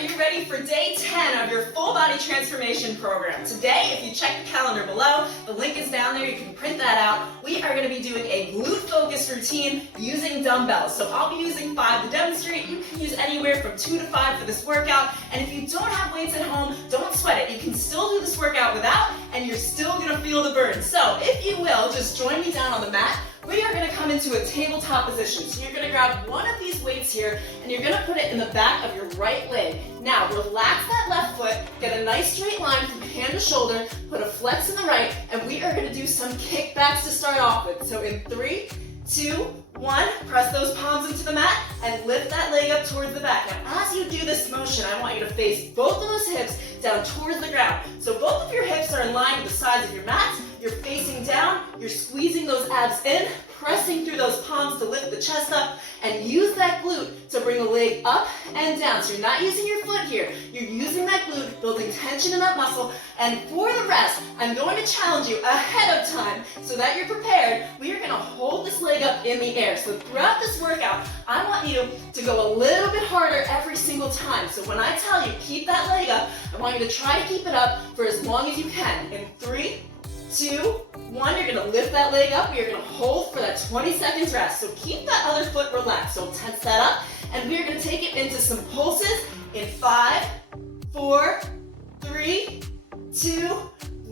right, you're ready for day 10 of your full body transformation program. Today, if you check the calendar below, the link is down there, you can print that out. We are going to be doing a glute focused routine using dumbbells. So I'll be using 5 to demonstrate. You can use anywhere from 2 to 5 for this workout. And if you don't have weights at home, don't sweat it. You can still do this workout without, and you're still going to feel the burn. So if you will, just join me down on the mat. We are going to come into a tabletop position. So you're going to grab one of these weights here and you're going to put it in the back of your right leg. Now relax that left foot, get a nice straight line from hand to shoulder, put a flex in the right, and we are going to do some kickbacks to start off with. So in 3, 2, 1, press those palms into the mat and lift that leg up towards the back. Now as you do this motion, I want you to face both of those hips down towards the ground. So both of your hips are in line with the sides of your mat. You're facing down, you're squeezing those abs in, pressing through those palms to lift the chest up, and use that glute to bring the leg up and down. So you're not using your foot here, you're using that glute, building tension in that muscle. And for the rest, I'm going to challenge you ahead of time so that you're prepared. We are going to hold this leg up in the air. So throughout this workout, I want you to go a little bit harder every single time. So when I tell you keep that leg up, I want you to try to keep it up for as long as you can. In 3, 2, 1, you're gonna lift that leg up. You're gonna hold for that 20 seconds rest. So keep that other foot relaxed. So tense that up, and we're gonna take it into some pulses in 5, 4, 3, 2,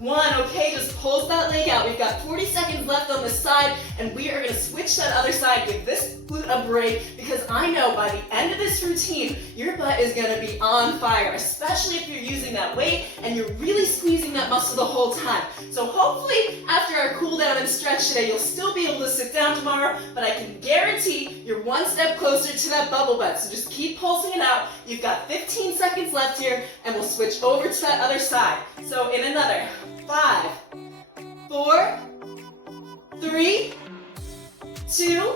1. Okay, just pulse that leg out. We've got 40 seconds left on this side, and we are gonna switch that other side. Give this glute a break, because I know by the end of this routine, your butt is gonna be on fire, especially if you're using that weight and you're really squeezing that muscle the whole time. So hopefully, after our cool down and stretch today, you'll still be able to sit down tomorrow, but I can guarantee you're one step closer to that bubble butt. So just keep pulsing it out. You've got 15 seconds left here, and we'll switch over to that other side. So in another 5, 4, 3, 2,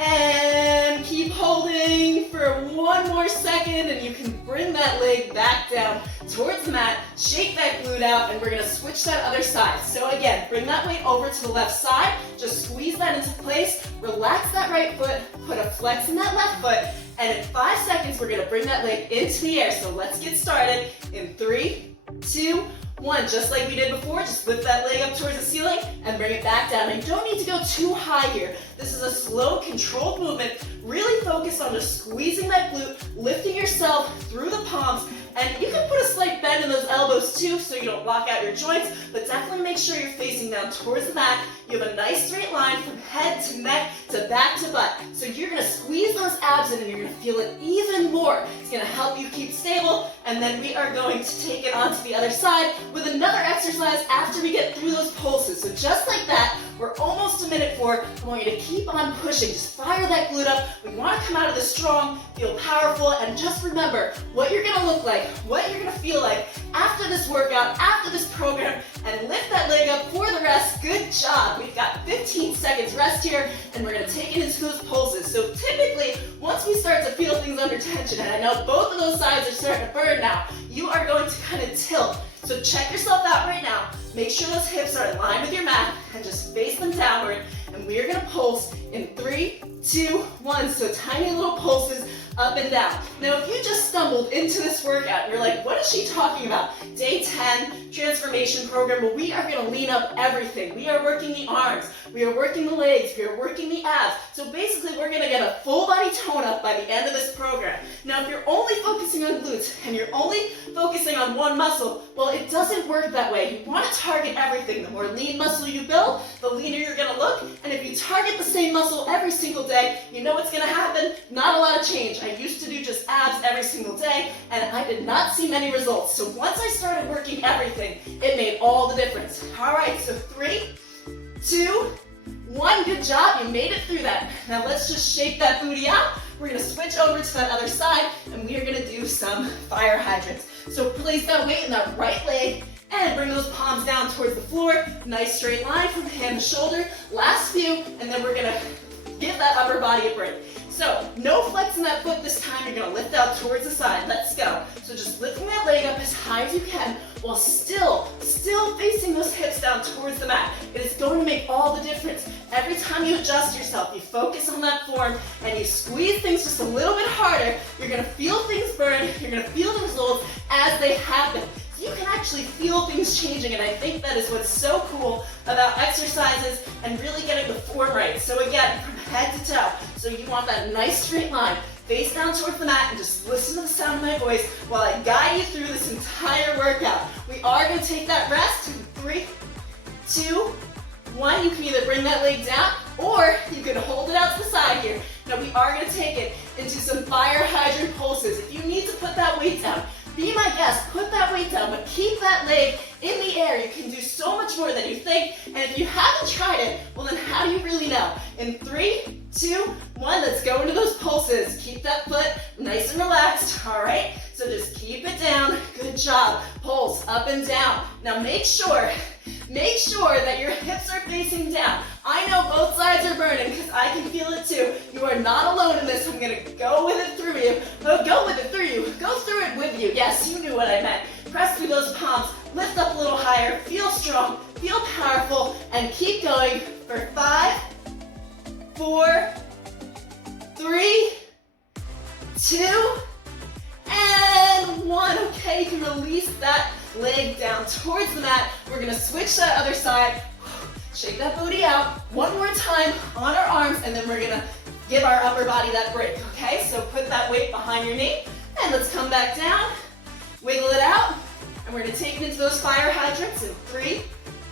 and keep holding for one more second, and you can bring that leg back down towards the mat, shake that glute out, and we're gonna switch that other side. So again, bring that weight over to the left side, just squeeze that into place, relax that right foot, put a flex in that left foot, and in 5 seconds, we're gonna bring that leg into the air. So let's get started in 3, 2, 1, just like we did before, just lift that leg up towards the ceiling and bring it back down. And you don't need to go too high here. This is a slow, controlled movement, really focused on just squeezing that glute, lifting yourself through the palms, and you can put a slight bend in those elbows too so you don't lock out your joints, but definitely make sure you're facing down towards the mat. You have a nice straight line from head to neck to back to butt. So you're gonna squeeze those abs in and you're gonna feel it even more. It's gonna help you keep stable, and then we are going to take it onto the other side with another exercise after we get through those pulses. So just like that, we're almost a minute 4. I want you to keep on pushing. Just fire that glute up. We want to come out of this strong, feel powerful, and just remember what you're gonna look like, what you're gonna feel like after this workout, after this program, and lift that leg up for the rest. Good job. We've got 15 seconds rest here, and we're gonna take it into those pulses. So typically, once we start to feel things under tension, and I know both of those sides are starting to burn now, you are going to kind of tilt. So check yourself out right now. Make sure those hips are in line with your mat and just face them downward. And we are gonna pulse in 3, 2, 1. So tiny little pulses up and down. Now, if you just stumbled into this workout and you're like, what is she talking about? Day 10 transformation program. Well, we are gonna lean up everything. We are working the arms, we are working the legs, we are working the abs. So basically, we're gonna get a full body tone up by the end of this program. Now, if you're only focusing on glutes and you're only focusing on one muscle, well, it doesn't work that way. You wanna target everything. The more lean muscle you build, the leaner you're gonna look. And if you target the same muscle every single day, you know what's gonna happen? Not a lot of change. I used to do just abs every single day, and I did not see many results. So once I started working everything, it made all the difference. All right, so 3, 2, 1, good job. You made it through that. Now let's just shake that booty out. We're gonna switch over to that other side, and we are gonna do some fire hydrants. So place that weight in that right leg, and bring those palms down towards the floor. Nice straight line from hand to shoulder. Last few, and then we're gonna give that upper body a break. So, no flex in that foot this time. You're gonna lift out towards the side. Let's go. So just lifting that leg up as high as you can, while still facing those hips down towards the mat. It is going to make all the difference. Every time you adjust yourself, you focus on that form and you squeeze things just a little bit harder, you're gonna feel things burn, you're gonna feel the results as they happen. So you can actually feel things changing, and I think that is what's so cool about exercises and really getting the form right. So again, from head to toe, so you want that nice straight line, face down towards the mat, and just listen to the sound of my voice while I guide you through this entire workout. We are going to take that rest. 3, 2, 1. You can either bring that leg down or you can hold it out to the side here. Now we are going to take it into some fire hydrant pulses. If you need to put that weight down, be my guest, put that weight down, but keep that leg in the air. You can do so much more than you think, and if you haven't tried it, well then how do you really know? In 3, 2, 1, let's go into those pulses. Keep that foot nice and relaxed, all right? So just keep it down, good job. Pulse up and down. Now make sure that your hips are facing down. I know both sides are burning because I can feel it too. You are not alone in this. I'm gonna go with it through you. Oh, go with it through you. Go through it with you. Yes, you knew what I meant. Press through those palms. Lift up a little higher. Feel strong. Feel powerful. And keep going for 5, 4, 3, 2, and 1. Okay, you can release that leg down towards the mat. We're gonna switch that other side. Shake that booty out. One more time on our arms, and then we're gonna give our upper body that break, okay? So put that weight behind your knee, and let's come back down. Wiggle it out, and we're gonna take it into those fire hydrants in 3,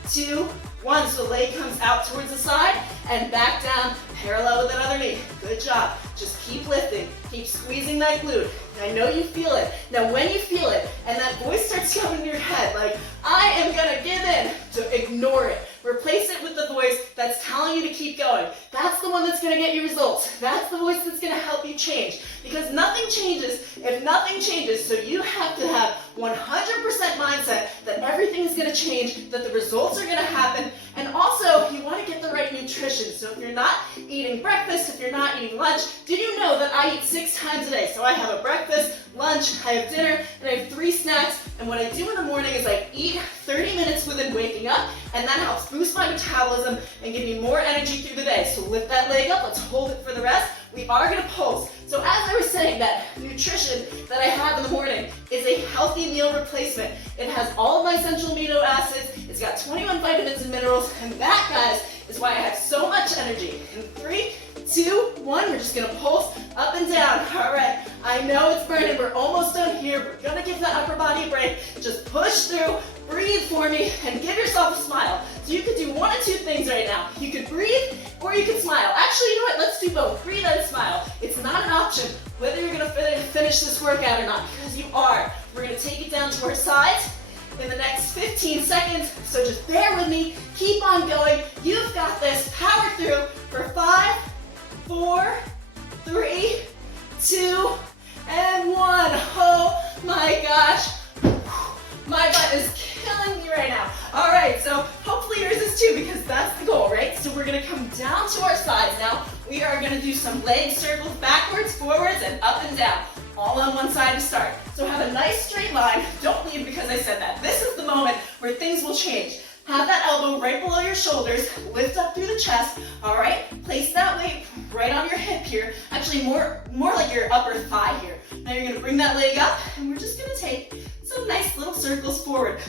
2, 1. So the leg comes out towards the side, and back down, parallel with that other knee. Good job. Just keep lifting. Keep squeezing that glute. I know you feel it. Now when you feel it, and that voice starts coming in your head, like, I am gonna give in, so ignore it. Replace it with the voice that's telling you to keep going. That's the one that's gonna get you results. That's the voice that's gonna help you change. Because nothing changes if nothing changes, so you have to have 100% mindset that everything is gonna change, that the results are gonna happen, and also you wanna get the right nutrition. So if you're not eating breakfast, if you're not eating lunch, did you know that I eat 6 times a day? So I have a breakfast, lunch, I have dinner, and I have 3 snacks, and what I do in the morning is I eat 30 minutes within waking up, and that helps boost my metabolism and give me more energy through the day. So lift that leg up, let's hold it for the rest. We are gonna pulse. So as I was saying, that nutrition that I have in the morning is a healthy meal replacement. It has all of my essential amino acids, it's got 21 vitamins and minerals, and that, guys, is why I have so much energy. In 3, 2, 1, we're just gonna pulse up and down. All right, I know it's burning, we're almost done here. We're gonna give that upper body a break. Just push through, breathe for me, and give yourself a smile. So you could do one of 2 things right now. You could breathe, or you could smile. Actually, you know what, let's do both. Breathe and smile. It's not an option whether you're gonna finish this workout or not, because you are. We're gonna take it down to our sides in the next 15 seconds, so just bear with me, keep on going. You've got this. Power through for 5, 4, 3, 2, and 1. Oh my gosh. My butt is killing me right now. All right, so hopefully yours is too, because that's the goal, right? So we're gonna come down to our sides now. We are gonna do some leg circles backwards, forwards, and up and down, all on one side to start. So have a nice straight line. Don't leave because I said that. This is the moment where things will change. Have that elbow right below your shoulders, lift up through the chest, all right? Place that weight right on your hip here, actually more like your upper thigh here. Now you're gonna bring that leg up, and we're just gonna take some nice little circles forward,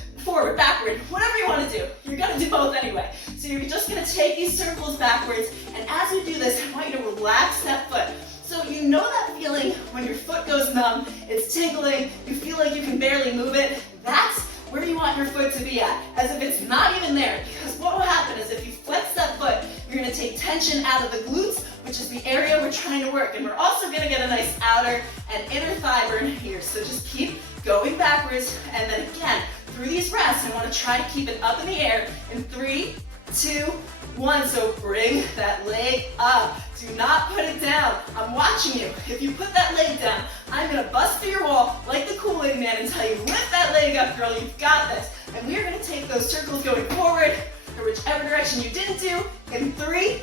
backward, whatever you wanna do. You're gonna do both anyway. So you're just gonna take these circles backwards, and as you do this, I want you to relax that foot. So you know that feeling when your foot goes numb, it's tingling, you feel like you can barely move it. That's where you want your foot to be at, as if it's not even there. Because what will happen is if you flex that foot, you're gonna take tension out of the glutes, which is the area we're trying to work. And we're also gonna get a nice outer and inner thigh burn here. So just keep going backwards, and then again, through these rests, I wanna try to keep it up in the air in 3, 2, 1. So bring that leg up. Do not put it down. I'm watching you. If you put that leg down, I'm gonna bust through your wall like the Kool-Aid Man and tell you, lift that leg up, girl, you've got this. And we're gonna take those circles going forward, or whichever direction you didn't do, in 3,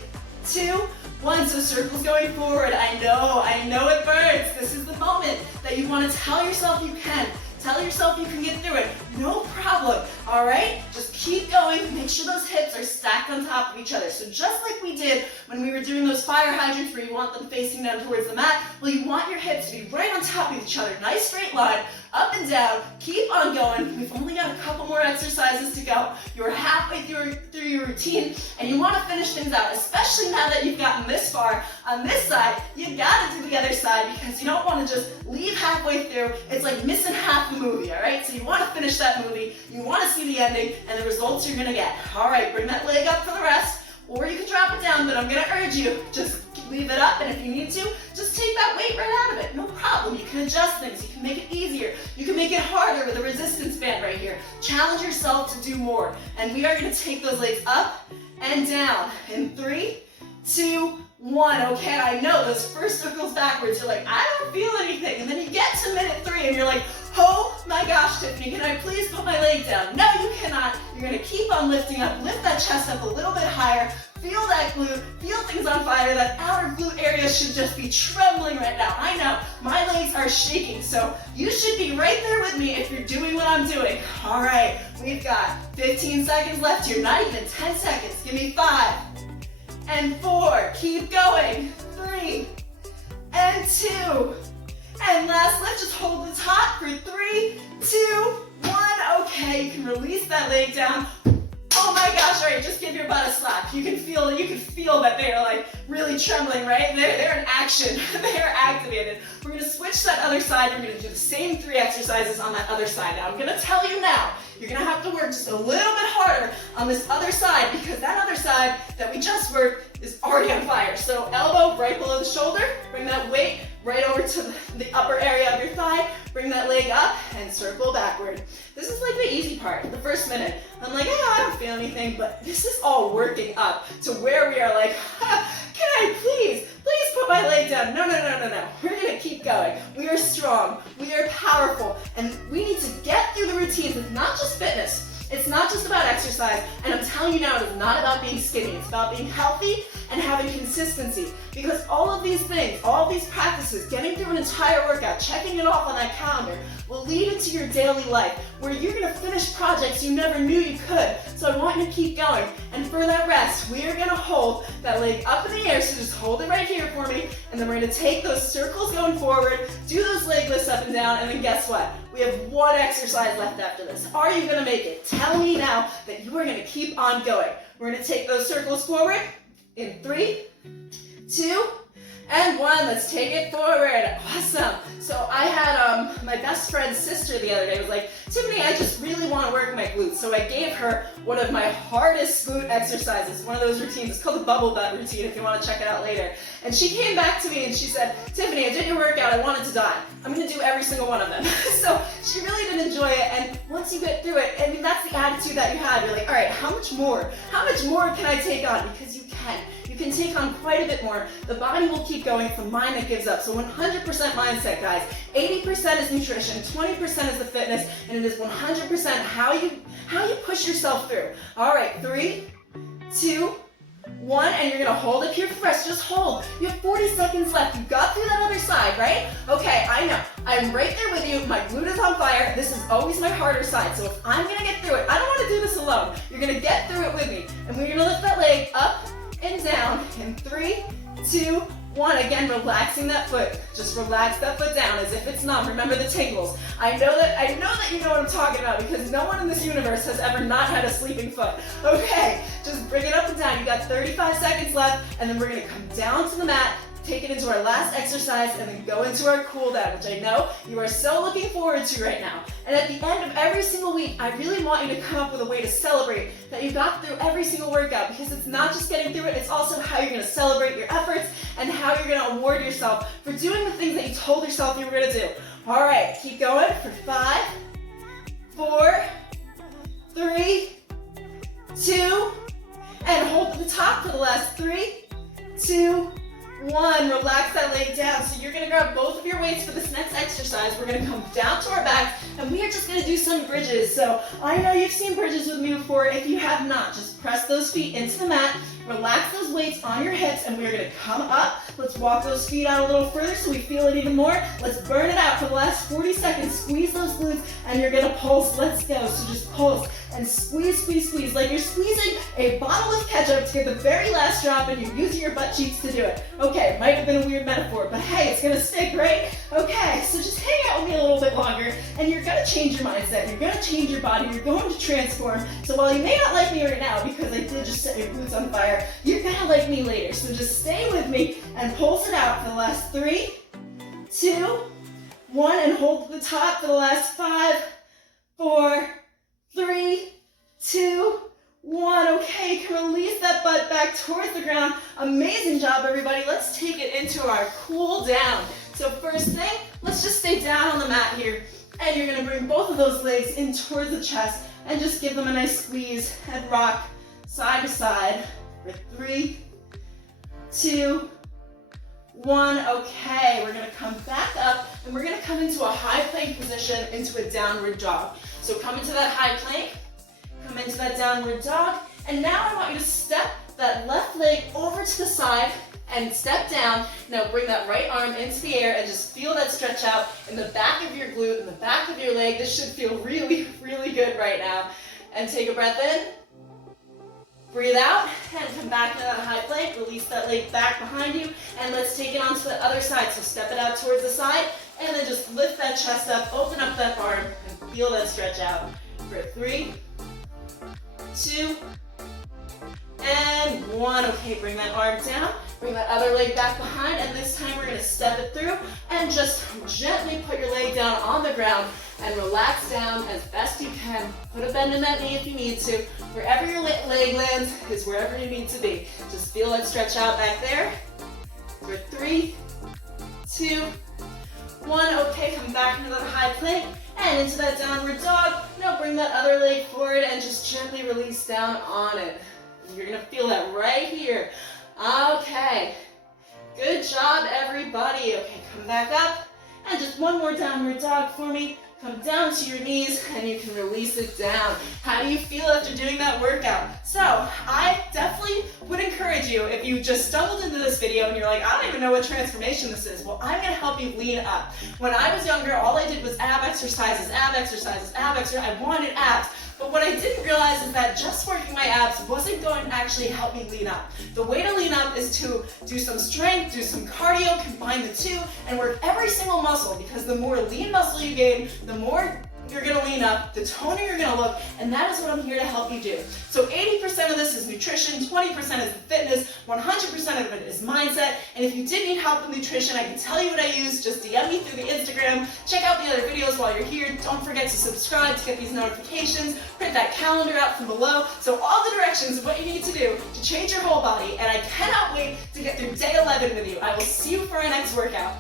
2, 1. So circles going forward. I know it burns. This is the moment that you wanna tell yourself you can. Tell yourself you can get through it. No problem, all right? Just keep going. Make sure those hips are stacked on top of each other. So just like we did when we were doing those fire hydrants where you want them facing down towards the mat, well, you want your hips to be right on top of each other. Nice straight line, up and down. Keep on going. We've only got a couple more exercises to go. You're halfway through your routine, and you want to finish things out, especially now that you've gotten this far on this side. You got to do the other side because you don't want to just leave halfway through. It's like missing half the movie, all right? So you want to finish that movie. You want to see the ending and the results you're going to get. All right, bring that leg up for the rest, or you can drop it down, but I'm going to urge you, just leave it up, and if you need to, just take that weight right out of it. No problem. You can adjust things. You can make it easier. You can make it harder with a resistance band right here. Challenge yourself to do more. And we are going to take those legs up and down in 3, 2, 1. Okay, I know those first circles backwards, you're like, I don't feel anything. And then you get to minute 3 and you're like, oh my gosh, Tiffany, can I please put my leg down? No, you cannot. You're going to keep on lifting up. Lift that chest up a little bit higher. Feel that glute, feel things on fire. That outer glute area should just be trembling right now. I know, my legs are shaking, so you should be right there with me if you're doing what I'm doing. All right, we've got 15 seconds left here, not even 10 seconds. Give me 5 and 4, keep going, 3 and 2, and last, let's just hold the top for 3, 2, 1. Okay, you can release that leg down. Oh my gosh, all right, just give your butt a slap. You can feel that they are like really trembling, right? They're in action, they're activated. We're gonna switch that other side. We're gonna do the same 3 exercises on that other side. Now, I'm gonna tell you now, you're gonna have to work just a little bit harder on this other side because that other side that we just worked is already on fire. So elbow right below the shoulder, bring that weight right over to the upper area of your thigh, bring that leg up and circle backward. This is like the easy part, the first minute. I'm like, oh, I don't feel anything, but this is all working up to where we are like, can I please put my leg down? No. We're gonna keep going. We are strong, we are powerful, and we need to get through the routines. It's not just fitness. It's not just about exercise, and I'm telling you now, it is not about being skinny. It's about being healthy and having consistency, because all of these things, all of these practices, getting through an entire workout, checking it off on that calendar, will lead into your daily life, where you're going to finish projects you never knew you could. So I want you to keep going, and for that rest, we are going to hold that leg up in the air, so just hold it right here for me, and then we're going to take those circles going forward, do those leg lifts up and down, and then guess what? We have 1 exercise left after this. Are you going to make it? Tell me now that you are going to keep on going. We're going to take those circles forward in 3, 2, and 1. Let's take it forward. Awesome. So I had my best friend's sister the other day was like, Tiffany, I just really want to work my glutes. So I gave her one of my hardest glute exercises, one of those routines. It's called the bubble butt routine if you want to check it out later. And she came back to me and she said, Tiffany, I did your workout. I wanted to die. I'm going to do every single one of them. So she really did enjoy it. And once you get through it, I mean, that's the attitude that you have. You're like, all right, how much more? How much more can I take on? Because you can. You can take on quite a bit more. The body will keep going. It's the mind that gives up. So 100% mindset, guys. 80% is nutrition, 20% is the fitness, and it is 100% how you push yourself through. All right, 3, 2, 1, and you're gonna hold it here for the rest. Just hold. You have 40 seconds left. You got through that other side, right? Okay, I know. I'm right there with you. My glute is on fire. This is always my harder side. So if I'm gonna get through it, I don't want to do this alone. You're gonna get through it with me, and we're gonna lift that leg up and down in 3, 2, 1. Again, relaxing that foot. Just relax that foot down as if it's numb. Remember the tingles. I know that you know what I'm talking about, because no one in this universe has ever not had a sleeping foot. Okay, just bring it up and down. You got 35 seconds left, and then we're gonna come down to the mat, take it into our last exercise, and then go into our cool down, which I know you are so looking forward to right now. And at the end of every single week, I really want you to come up with a way to celebrate that you got through every single workout, because it's not just getting through it, it's also how you're gonna celebrate your efforts and how you're gonna award yourself for doing the things that you told yourself you were gonna do. All right, keep going for 5, 4, 3, 2, and hold to the top for the last 3, 2, 1. Relax that leg down. So you're gonna grab both of your weights for this next exercise. We're gonna come down to our backs, and we are just gonna do some bridges. So I know you've seen bridges with me before. If you have not, just press those feet into the mat, Relax those weights on your hips, and we're gonna come up. Let's walk those feet out a little further so we feel it even more. Let's burn it out for the last 40 seconds. Squeeze those glutes, and you're gonna pulse. Let's go. So just pulse and squeeze, squeeze, squeeze, like you're squeezing a bottle of ketchup to get the very last drop, and you're using your butt cheeks to do it. Okay, might have been a weird metaphor, but hey, it's gonna stick, right? Okay, so just hang out with me a little bit longer, and you're gonna change your mindset. You're gonna change your body. You're going to transform. So while you may not like me right now, because I did just set your glutes on fire, you're gonna like me later. So just stay with me and pulse it out for the last 3, 2, 1, and hold to the top for the last 5, 4, 3, 2, 1. Okay, you can release that butt back towards the ground. Amazing job, everybody. Let's take it into our cool down. So first thing, let's just stay down on the mat here. And you're gonna bring both of those legs in towards the chest and just give them a nice squeeze and rock side to side for 3, 2, 1. Okay, we're gonna come back up and we're gonna come into a high plank position, into a downward dog. So come into that high plank, come into that downward dog, and now I want you to step that left leg over to the side and step down. Now bring that right arm into the air and just feel that stretch out in the back of your glute, in the back of your leg. This should feel really, really good right now. And take a breath in. Breathe out and come back to that high plank. Release that leg back behind you, and let's take it onto the other side. So step it out towards the side, and then just lift that chest up, open up that arm, and feel that stretch out for 3, 2, and 1. Okay, bring that arm down, bring that other leg back behind, and this time we're gonna step it through and just gently put your leg down on the ground and relax down as best you can. Put a bend in that knee if you need to. Wherever your leg lands is wherever you need to be. Just feel that stretch out back there for 3, 2, 1. Okay, come back into that high plank and into that downward dog. Now bring that other leg forward and just gently release down on it. You're gonna feel that right here. Okay, good job, everybody. Okay, come back up and just one more downward dog for me. Come down to your knees and you can release it down. How do you feel after doing that workout? So I definitely would encourage you, if you just stumbled into this video and you're like, I don't even know what transformation this is. Well, I'm gonna help you lean up. When I was younger, all I did was ab exercises, ab exercises, ab exercises. I wanted abs. But what I didn't realize is that just working my abs wasn't going to actually help me lean up. The way to lean up is to do some strength, do some cardio, combine the two, and work every single muscle, because the more lean muscle you gain, the more you're gonna lean up, the toner you're gonna look, and that is what I'm here to help you do. So 80% of this is nutrition, 20% is fitness, 100% of it is mindset, and if you did need help with nutrition, I can tell you what I use. Just DM me through the Instagram, check out the other videos while you're here. Don't forget to subscribe to get these notifications, print that calendar out from below, so all the directions of what you need to do to change your whole body, and I cannot wait to get through day 11 with you. I will see you for our next workout.